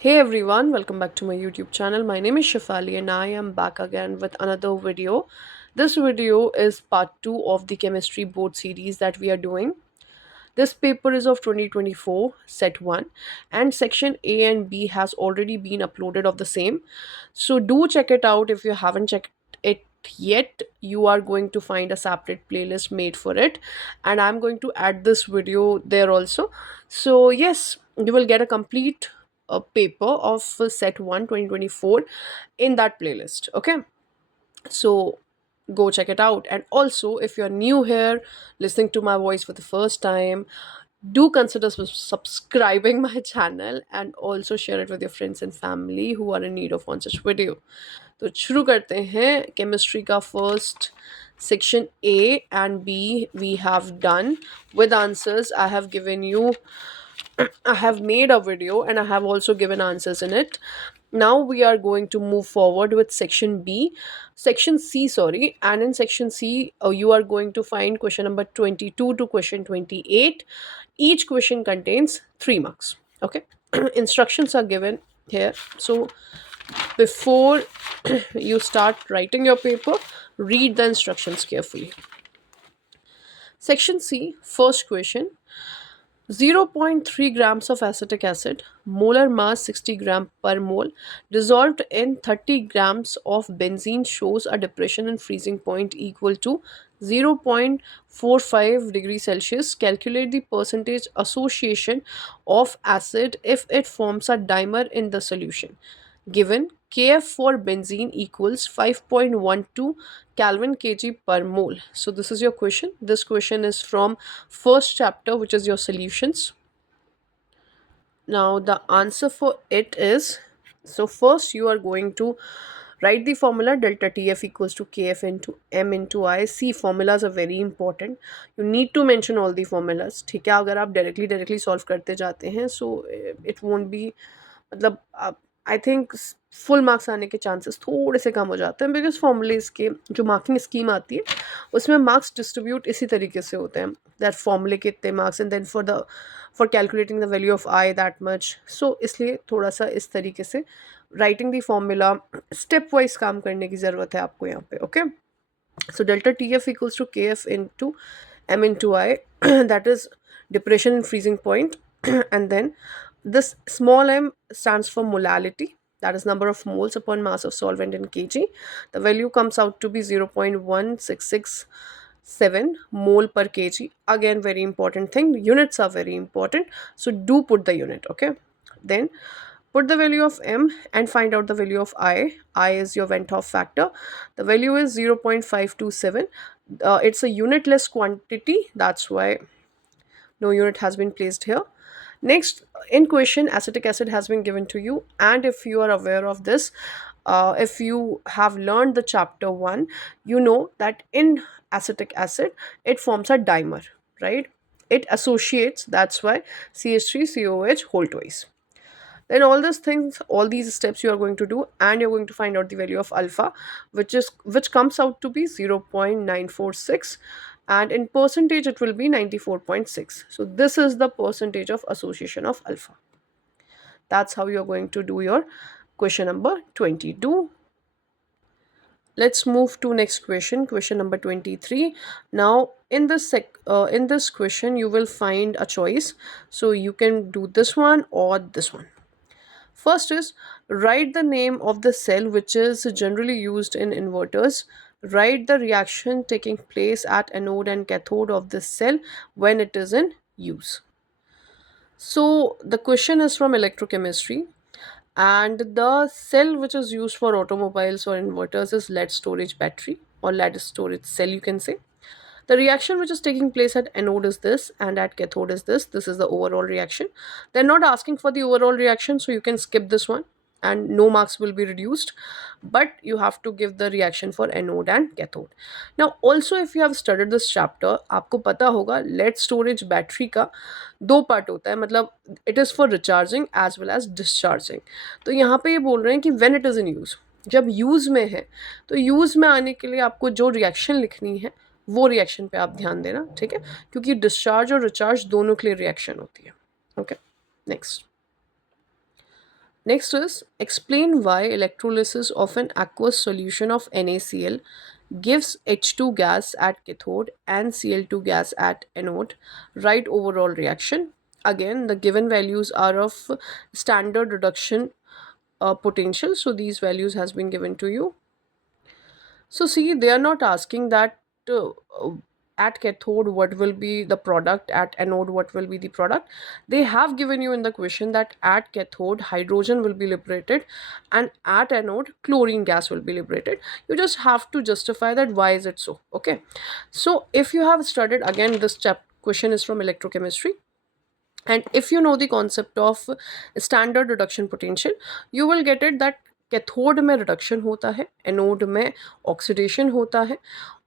Hey everyone, welcome back to my YouTube channel. My name is Shafali and I am back again with another video. This video is part 2 of the chemistry board series that we are doing. This paper is of 2024 set 1 and section A and B has already been uploaded of the same. So do check it out if you haven't checked it yet. You are going to find a separate playlist made for it and I'm going to add this video there also. So yes, you will get a complete paper of set 1 2024 in that playlist. Okay, so go check it out. And also, if you're new here listening to my voice for the first time, do consider subscribing my channel and also share it with your friends and family who are in need of one such video. तो शुरू करते हैं chemistry का first section A and B we have done with answers. I have made a video and I have also given answers in it. Now we are going to move forward with section B, section C, sorry. And in section C, you are going to find question number 22 to question 28. Each question contains 3 marks. Okay. Instructions are given here. So before you start writing your paper, read the instructions carefully. Section C, first question. 0.3 grams of acetic acid, molar mass 60 gram per mole, dissolved in 30 grams of benzene shows a depression and freezing point equal to 0.45 degrees Celsius. Calculate the percentage association of acid if it forms a dimer in the solution. Given Kf for benzene equals 5.12 Kelvin kg per mole. So this is your question. This question is from first chapter, which is your solutions. Now the answer for it is, so first you are going to write the formula delta TF equals to KF into M into I. See, formulas are very important. You need to mention all the formulas. ठीक है, अगर आप directly solve करते जाते हैं, so it won't be, मतलब I think full marks आने के चांसेस थोड़े से कम हो जाते हैं, बिकॉज फॉर्मूलेज के जो मार्किंग स्कीम आती है उसमें मार्क्स डिस्ट्रीब्यूट इसी तरीके से होते हैं, दैट फॉर्मूले के इतने marks and then for calculating the value of I that much. So इसलिए थोड़ा सा इस तरीके से writing the formula step wise काम करने की ज़रूरत है आपको यहाँ पे. Okay, so delta TF equals to KF into M into I, that is depression and freezing point. And then this small m stands for molality, that is number of moles upon mass of solvent in kg. The value comes out to be 0.1667 mole per kg. Again, very important thing, units are very important, so do put the unit. Okay, then put the value of m and find out the value of I. I is your Van 't Hoff factor. The value is 0.527. It's a unitless quantity, that's why no unit has been placed here. Next, in question, acetic acid has been given to you, and if you are aware of this, if you have learned the chapter 1, you know that in acetic acid it forms a dimer, right? It associates, that's why CH3COH whole twice. Then all these things, all these steps you are going to do, and you're going to find out the value of alpha, which comes out to be 0.946, and in percentage it will be 94.6. So this is the percentage of association of alpha. That's how you're going to do your question number 22. Let's move to next question number 23. Now in this question you will find a choice, so you can do this one or this one. First is, write the name of the cell which is generally used in inverters. Write the reaction taking place at anode and cathode of this cell when it is in use. So the question is from electrochemistry, and the cell which is used for automobiles or inverters is lead storage battery or lead storage cell, you can say. The reaction which is taking place at anode is this and at cathode is this. This is the overall reaction. They're not asking for the overall reaction, so you can skip this one and no marks will be reduced. But you have to give the reaction for anode and cathode. Now also, if you have studied this chapter, आपको पता होगा lead storage battery का दो part होता है, मतलब it is for recharging as well as discharging. तो यहाँ पे ये बोल रहे हैं कि when it is in use, जब यूज़ में है, तो यूज़ में आने के लिए आपको जो रिएक्शन लिखनी है वो रिएक्शन पे आप ध्यान देना, ठीक है, क्योंकि डिस्चार्ज और रिचार्ज दोनों के लिए रिएक्शन होती है. Okay, next. Next is explain why electrolysis of an aqueous solution of NaCl gives H2 gas at cathode and Cl2 gas at anode. Write overall reaction. Again, the given values are of standard reduction potential. So these values has been given to you. So see, they are not asking that uh, at cathode what will be the product, at anode what will be the product. They have given you in the question that at cathode hydrogen will be liberated and at anode chlorine gas will be liberated. You just have to justify that why is it so. Okay. So if you have studied, again this question is from electrochemistry, and if you know the concept of standard reduction potential, you will get it that cathode में reduction होता है, anode में oxidation होता है.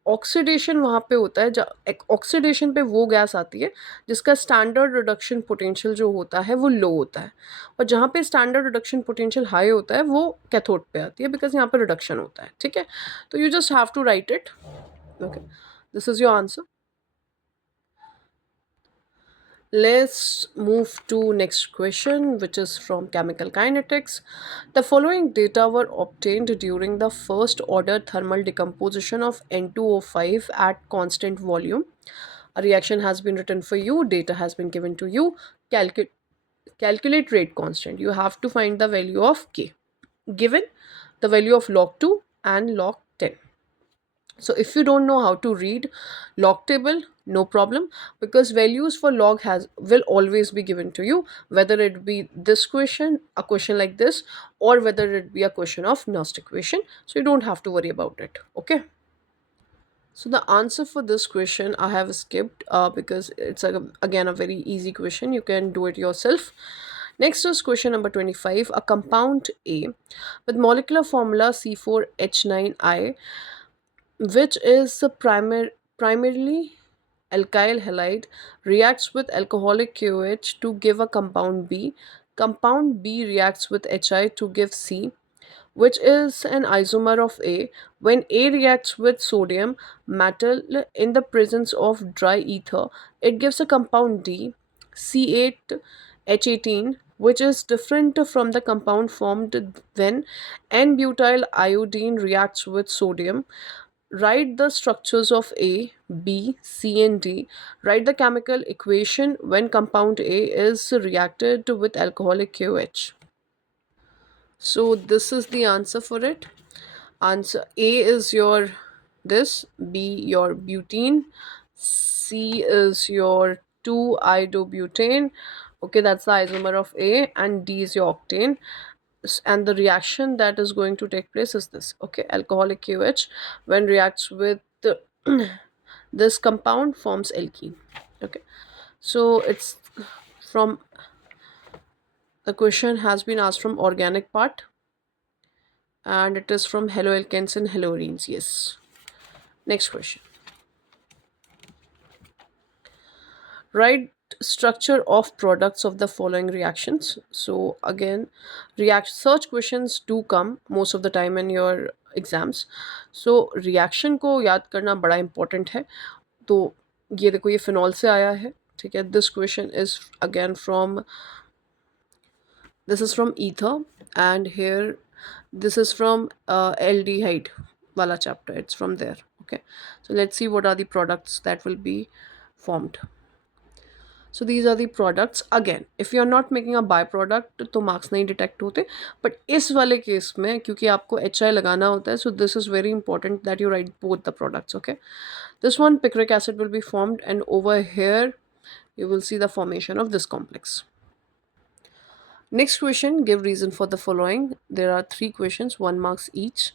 Oxidation वहाँ पे होता है, ऑक्सीडेशन पे वो गैस आती है जिसका स्टैंडर्ड रिडक्शन पोटेंशियल जो होता है वो लो होता है, और जहाँ पे स्टैंडर्ड रिडक्शन पोटेंशियल हाई होता है वो कैथोड पे आती है, बिकॉज यहाँ पे रिडक्शन होता है. ठीक है, तो you just have to write it. Okay, this is your answer. Let's move to next question, which is from chemical kinetics. The following data were obtained during the first order thermal decomposition of N2O5 at constant volume. A reaction has been written for you, data has been given to you. Calculate rate constant. You have to find the value of K. Given the value of log 2 and log 10. So if you don't know how to read log table, no problem, because values for log has will always be given to you, whether it be this question, a question like this, or whether it be a question of Nernst equation. So you don't have to worry about it. Okay. So the answer for this question I have skipped because it's again a very easy question. You can do it yourself. Next is question number 25. A compound A with molecular formula C4H9I, which is primarily alkyl halide, reacts with alcoholic KOH to give a compound B. Compound B reacts with HI to give C, which is an isomer of A. When A reacts with sodium metal in the presence of dry ether, it gives a compound D, C8H18, which is different from the compound formed when N-butyl iodine reacts with sodium. Write the structures of A, B, C, and D. Write the chemical equation when compound A is reacted with alcoholic KOH. So this is the answer for it. Answer A is your this, B your butene, C is your 2-iodobutane. Okay, that's the isomer of A, and D is your octane. And the reaction that is going to take place is this. Okay, alcoholic KOH when reacts with this compound forms alkene. Okay, so it's from the question has been asked from organic part, and it is from haloalkanes and haloarenes. Yes. Next question. Write structure of products of the following reactions. So again, react search questions do come most of the time in your exams. So reaction को याद करना बड़ा important है. तो ये देखो, ये phenol से आया है. ठीक है, this question is again from this is from ether, and here this is from aldehyde wala chapter. It's from there. Okay, so let's see what are the products that will be formed. So these are the products. Again, if you are not making a byproduct तो marks नहीं detect होते, but इस वाले case में क्योंकि आपको HI लगाना होता है, so this is very important that you write both the products. Okay, this one picric acid will be formed, and over here you will see the formation of this complex. Next question, give reason for the following. There are 3 questions, 1 marks each.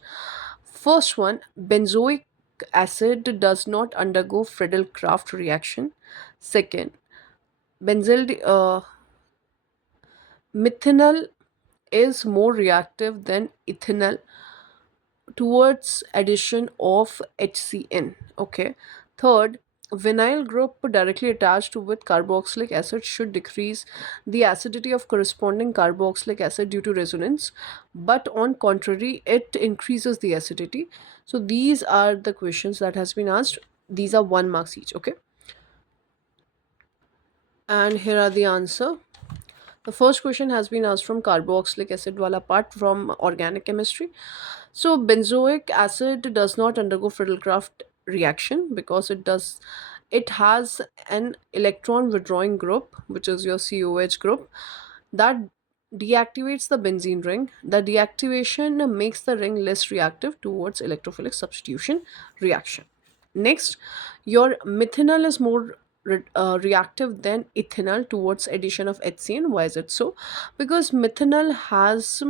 First one, benzoic acid does not undergo Friedel-Crafts reaction. Second, benzyl methanol is more reactive than ethanol towards addition of HCN. Okay. Third, vinyl group directly attached with carboxylic acid should decrease the acidity of corresponding carboxylic acid due to resonance, but on contrary, it increases the acidity. So these are the questions that has been asked. These are 1 marks each. Okay. And here are the answer. The first question has been asked from carboxylic acid wala part from organic chemistry. So benzoic acid does not undergo Friedel-Crafts reaction because it has an electron withdrawing group, which is your COH group, that deactivates the benzene ring. The deactivation makes the ring less reactive towards electrophilic substitution reaction. Next, your methanol is more reactive than ethanol towards addition of HCN. Why is it so? Because methanol has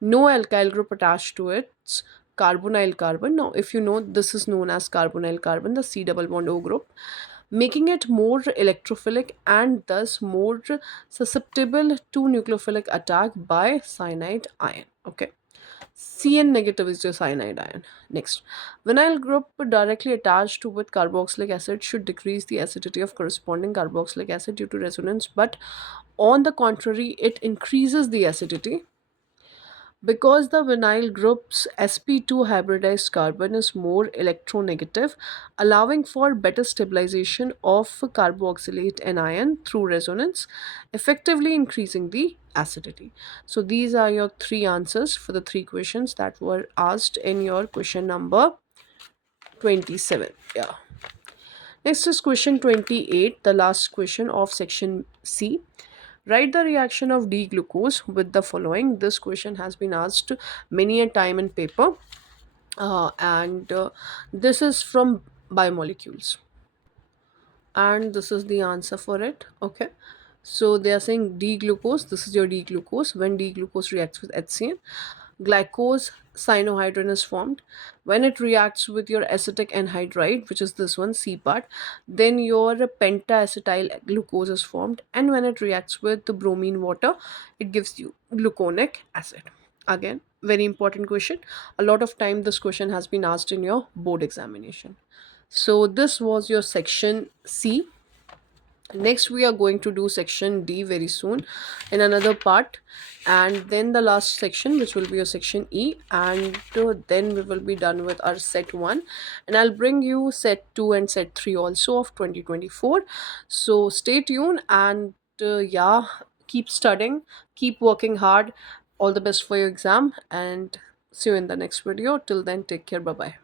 no alkyl group attached to its carbonyl carbon. Now, if you know, this is known as carbonyl carbon, the C double bond O group, making it more electrophilic and thus more susceptible to nucleophilic attack by cyanide ion. Okay. Cn negative is your cyanide ion. Next, vinyl group directly attached with carboxylic acid should decrease the acidity of corresponding carboxylic acid due to resonance, but on the contrary, it increases the acidity because the vinyl group's sp2 hybridized carbon is more electronegative, allowing for better stabilization of carboxylate anion through resonance, effectively increasing the acidity. So these are your three answers for the three questions that were asked in your question number 27. Yeah. Next is question 28, the last question of section C. Write the reaction of D-glucose with the following. This question has been asked many a time in paper, and this is from biomolecules, and this is the answer for it. Okay, so they are saying D-glucose. This is your D-glucose. When D-glucose reacts with HCl, glycose cyanohydrin is formed. When it reacts with your acetic anhydride, which is this one C part, then your pentaacetyl glucose is formed, and when it reacts with the bromine water, it gives you gluconic acid. Again, very important question. A lot of time this question has been asked in your board examination. So this was your section C. Next we are going to do section D very soon in another part, and then the last section, which will be your section E, and then we will be done with our set 1, and I'll bring you set 2 and set 3 also of 2024. So stay tuned, and yeah, keep studying, keep working hard. All the best for your exam, and see you in the next video. Till then, take care. Bye bye.